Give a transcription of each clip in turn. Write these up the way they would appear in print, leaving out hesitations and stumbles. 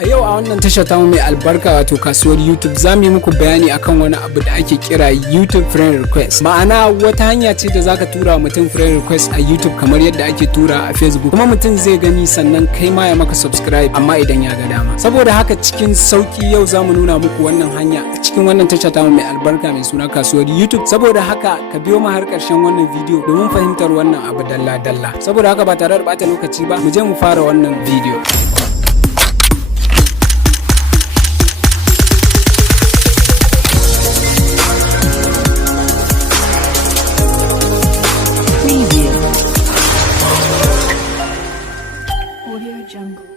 A yau a wannan tashar tamu mai albarka wato kasuwar YouTube za mu yi muku bayani akan wani abu da ake kira YouTube friend request. Ma'ana wata hanya ce da zaka tura mutum friend request a YouTube kamar yadda ake tura a Facebook. Kuma mutum zai gani sannan kai ma ya maka subscribe amma idan ya ga dama. Saboda haka cikin sauki yau za mu nuna muku wannan hanya a cikin wannan tashar tamu mai albarka mai suna kasuwar YouTube. Saboda haka ka biyo mu har ƙarshen wannan bidiyo domin fahimtar wannan abu dalla-dalla. Saboda haka ba tare da ɓata lokaci ba mu je mu fara wannan bidiyo.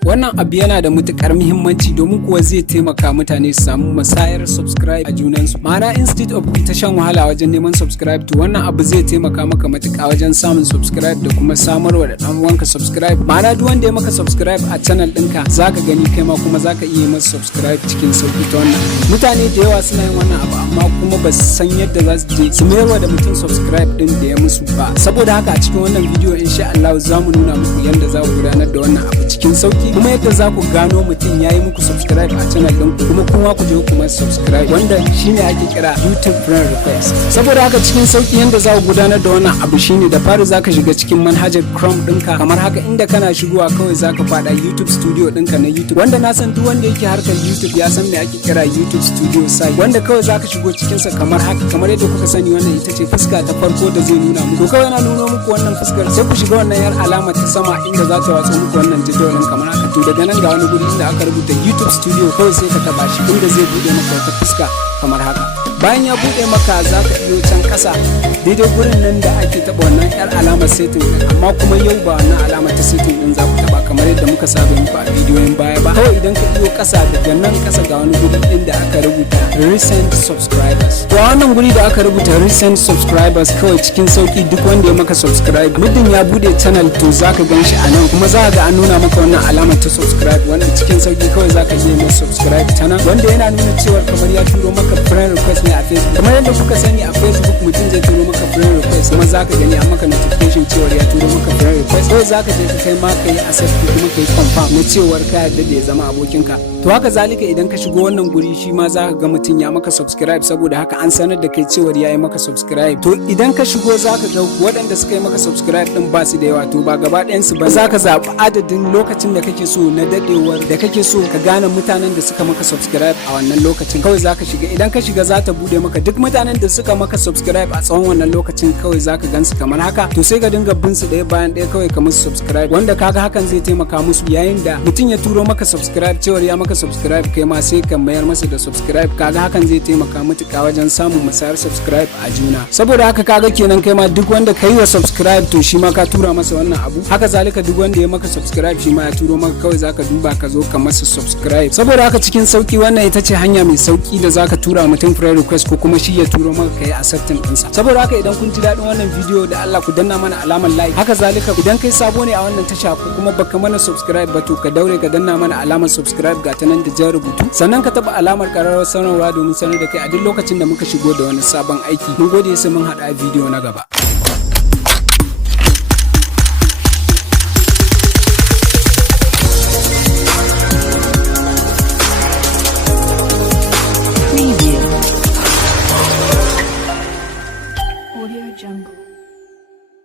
Wannan abu yana da matukar muhimmanci domin kuwa zai taimaka mutane su samu musayar subscribe a junansu. Ma'ana instead of ta shan wahala wajen neman subscribe to wannan abu zai taimaka maka matuƙa wajen samun subscribe da kuma samarwa da ɗan uwanka subscribe. Ma'ana duk wanda ya maka subscribe a channel ɗinka zaka gani kai ma kuma zaka iya masa subscribe cikin sauki ta wannan. Mutane da yawa suna yin wannan abu amma kuma ba su san yadda za su je su mayarwa da mutum subscribe ɗin da ya musu ba. Saboda haka a cikin wannan bidiyo insha Allah za mu nuna muku yadda za ku gudanar da wannan abu cikin sauki. Kuma yadda za ku gano mutum ya yi muku subscribe a channel ɗin kuma ku je ku subscribe wanda shine ake kira YouTube friend request. Saboda haka cikin sauki yadda za ku gudanar da wannan abu shine da fari za ka shiga cikin manhajar Chrome ɗinka kamar haka inda kana shigowa kawai za ka faɗa YouTube studio ɗinka na YouTube wanda na san duk wanda yake harkar YouTube ya san me ake kira YouTube studio site wanda kawai za ka shigo cikinsa kamar haka kamar yadda kuka sani wannan ita ce fuska ta farko da zai nuna muku. Kawai yana nuna muku wannan fuskar sai ku shiga wannan yar alama ta sama inda za ta watsa muku wannan jadawalin kamar haka. To daga nan ga wani guri inda aka rubuta YouTube studio kawai sai ka taba shi inda zai bude maka wata fuska kamar haka. Bayan ya bude maka za ka iyo can kasa daidai gurin nan da ake taba wannan yar alamar setting din amma kuma yau ba wannan alamar ta setting din za ku taba kamar yadda muka saba muku a bidiyoyin baya ba. Kawai idan ka iyo kasa daga nan kasa ga wani guri inda aka rubuta recent subscribers. To a wannan guri da aka rubuta recent subscribers kawai cikin sauki duk wanda ya maka subscribe muddin ya bude channel to za ka gan shi a nan kuma za ka ga an nuna maka wannan alamar ta subscribe wanda cikin sauki kawai za ka je mai subscribe ta nan wanda yana nuna cewa kamar ya turo maka friend request ne a Facebook. Kamar yadda kuka sani a Facebook mutum zai turo maka friend request kuma za ka gani a maka notification cewa ya turo maka friend request ko za ka je ka kai ma ka yi accept kuma ka yi confirm na cewar ka yarda da ya zama abokinka. To haka zalika idan ka shigo wannan guri shi ma za ka ga mutum ya maka subscribe saboda haka an sanar da kai cewar ya yi maka subscribe. To idan ka shigo za ka ga waɗanda suka yi maka subscribe din ba su da yawa to ba gaba ɗayansu ba za ka zaɓi adadin lokacin da kake so na dadewar da kake so ka gane mutanen da suka maka subscribe a wannan lokacin kawai za ka shiga idan ka shiga za ta bude maka duk mutanen da suka maka subscribe a tsawon wannan lokacin kawai za ka gansu kamar haka to sai ka dinga bin su ɗaya bayan ɗaya kawai ka musu subscribe wanda kaga hakan zai taimaka musu yayin da mutum ya turo maka subscribe cewar ya maka subscribe kai ma sai ka mayar masa da subscribe kaga hakan zai taimaka matuƙa wajen samun musayar subscribe a juna. Saboda haka kaga kenan kai ma duk wanda ka yi wa subscribe to shi ma ka tura masa wannan abu haka zalika duk wanda ya maka subscribe shi ma ya turo maka kawai zaka duba ka zo ka masa subscribe. Saboda haka cikin sauki wannan ita ce hanya mai sauki da zaka tura mutum friend request ko kuma shi ya turo maka kai accepting ɗinsa. Saboda haka idan kun ji daɗin wannan bidiyo da Allah ku danna mana alamar like haka zalika idan kai sabo ne a wannan tasha ko kuma baka mana subscribe ba to ka daure ka danna mana alamar subscribe ga ta nan da jan rubutu sannan ka taba alamar ƙararrawar sanarwa domin sanar da kai a duk lokacin da muka shigo da wani sabon aiki. Mun gode sai mun haɗa bidiyo na gaba.